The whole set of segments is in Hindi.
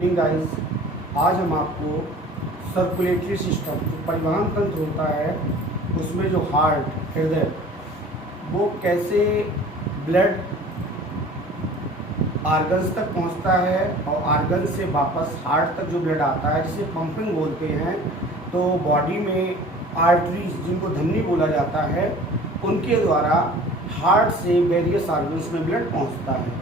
गाइस, आज हम आपको सर्कुलेटरी सिस्टम जो परिवहन तंत्र होता है उसमें जो हार्ट हृदय वो कैसे ब्लड आर्गन्स तक पहुंचता है और आर्गन से वापस हार्ट तक जो ब्लड आता है जिसे पंपिंग बोलते हैं। तो बॉडी में आर्टरीज जिनको धमनी बोला जाता है उनके द्वारा हार्ट से वेरियस आर्गन्स में ब्लड पहुंचता है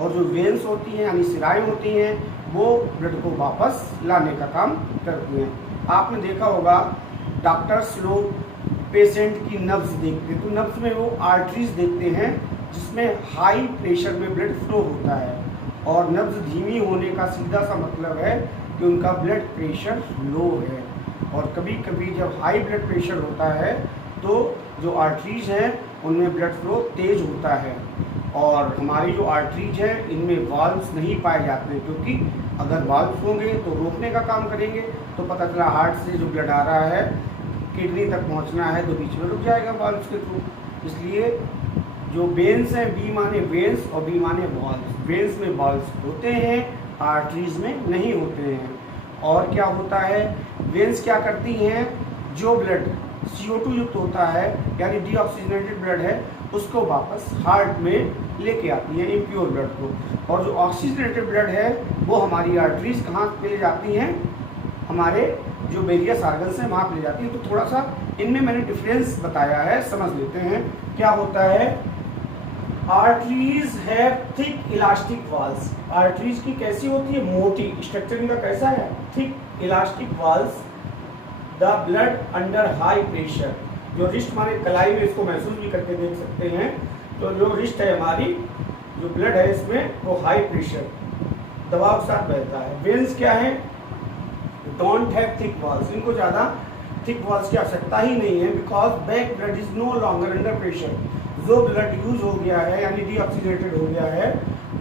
और जो वेन्स होती हैं यानी सिराएं होती हैं वो ब्लड को वापस लाने का काम करती हैं। आपने देखा होगा डॉक्टर्स लोग पेशेंट की नब्ज देखते हैं तो नब्ज में वो आर्टरीज देखते हैं जिसमें हाई प्रेशर में ब्लड फ्लो होता है और नब्ज धीमी होने का सीधा सा मतलब है कि उनका ब्लड प्रेशर लो है। और कभी कभी जब हाई ब्लड प्रेशर होता है तो जो आर्टरीज हैं उनमें ब्लड फ्लो तेज होता है और हमारी जो आर्टरीज है इनमें वाल्व्स नहीं पाए जाते हैं, क्योंकि अगर वाल्व्स होंगे तो रोकने का काम करेंगे तो पता चला हार्ट से जो ब्लड आ रहा है किडनी तक पहुंचना है तो बीच में रुक जाएगा वाल्व्स के थ्रू। इसलिए जो वेन्स हैं, बी माने वेन्स और बी माने वाल्व्स, वेन्स में वाल्व्स होते हैं, आर्टरीज में नहीं होते हैं। और क्या होता है, वेन्स क्या करती हैं, जो ब्लड CO2 युक्त होता है यानी डीऑक्सीजनेटेड ब्लड है उसको वापस हार्ट में लेके आती है, इम्प्योर ब्लड को। और जो ऑक्सीजनेटेड ब्लड है वो हमारी आर्टरीज कहाँ पे ले जाती हैं, हमारे जो वेरियस आर्गन्स हैं वहाँ पे ले जाती है। तो थोड़ा सा इनमें मैंने डिफरेंस बताया है, समझ लेते हैं क्या होता है। Arteries have thick elastic walls, arteries की कैसी होती है, मोटी, स्ट्रक्चर इनका कैसा है, thick elastic walls. The blood under high pressure, जो रिस्ट हमारे कलाई में, इसको महसूस भी करके देख सकते हैं। तो जो रिस्ट है हमारी, जो ब्लड है इसमें वो हाई प्रेशर दबाव के साथ बहता है। वेन्स क्या है, डोंट हैव थिक वॉल्स, इनको ज़्यादा थिक वॉल्स की आवश्यकता ही नहीं है, because back blood is no longer under pressure. जो ब्लड यूज हो गया है यानी डीऑक्सीजनेटेड हो गया है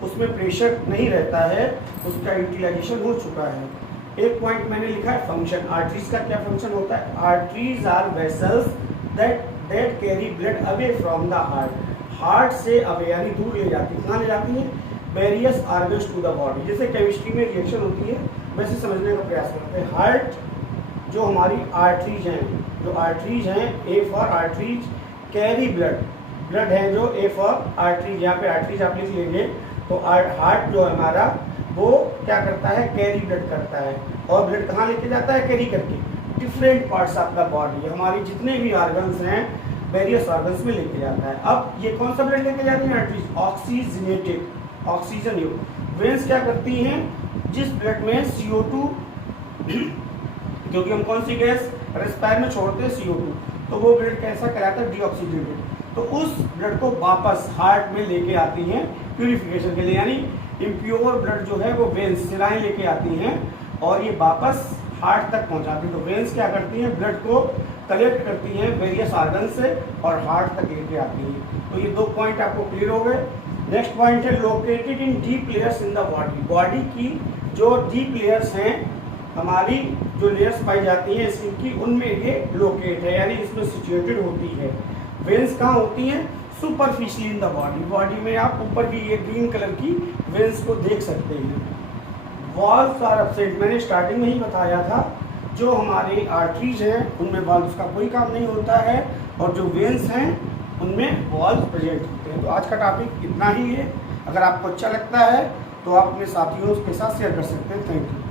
उसमें प्रेशर नहीं रहता है, उसका यूटिलाइजेशन हो चुका है। एक पॉइंट मैंने लिखा है फंक्शन, आर्टरीज का क्या फंक्शन होता है, arteries are vessels that carry blood away from the heart, heart से अवे यानी दूर ले जाती है, कहाँ ले जाती है, various organs to the body. जैसे केमिस्ट्री में रिएक्शन होती है वैसे समझने का प्रयास करते हैं। हार्ट जो हमारी आर्टरीज हैं, जो आर्टरीज हैं, A for arteries carry blood, blood है जो ए फॉर आर्टरीज, यहाँ पे आर्टरीज आप लिख लेंगे। तो हार्ट जो है हमारा वो क्या करता है, कैरी ब्लड करता है और ब्लड कहाँ लेके जाता है, कैरी करके different parts of the body, हमारी जितने भी ऑर्गन्स हैं वेरियस ऑर्गन्स में लेके जाता है। अब ये कौन सा ब्लड लेके जाती है, आर्टरीज, ऑक्सीजनेटेड, ऑक्सीजन युक्त। वेन्स क्या करती हैं, जिस ब्लड में CO2 क्योंकि हम कौन सी गैस रेस्पायर में छोड़ते हैं CO2, तो वो ब्लड कैसा कहलाता है, डीऑक्सीजनेटेड। तो उस ब्लड को वापस हार्ट में लेके आती हैं प्यूरिफिकेशन के लिए, यानी इम्प्योर ब्लड जो है वो वेन्स सिराएं लेके आती हैं और ये वापस हार्ट तक पहुंचाती हैं। तो वेन्स क्या करती हैं, ब्लड को कलेक्ट करती हैं वेरियस आर्गन से और हार्ट तक लेके आती हैं। तो ये दो पॉइंट आपको क्लियर हो गए। नेक्स्ट पॉइंट है located in deep layers in the body, body की जो डीप लेयर्स हैं, हमारी जो लेयर्स पाई जाती हैं स्किन की, उनमें ये लोकेट है यानी इसमें सिचुएटेड होती है। वेन्स कहाँ होती हैं, superficially in the body, body में आप ऊपर की ये ग्रीन कलर की वेन्स को देख सकते हैं। वॉल्व्स आर एब्सेंट, मैंने स्टार्टिंग में ही बताया था, जो हमारे आर्टरीज हैं उनमें वॉल्व्स का कोई काम नहीं होता है और जो वेन्स हैं उनमें वॉल्व्स प्रेजेंट होते हैं। तो आज का टॉपिक इतना ही है। अगर आपको अच्छा लगता है तो आप अपने साथियों के साथ शेयर कर सकते हैं। Thank you.